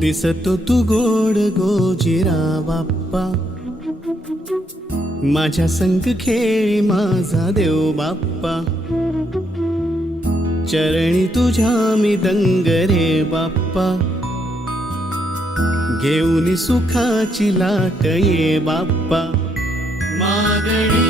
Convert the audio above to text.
दिसतो तू गोड गोजिरा बाप्पा, माझ्या संग खेळी माझा देव बाप्पा, चरणी तुझ्या मी दंग रे बाप्पा, घेऊन सुखाची लाट ये बाप्पा, मागणी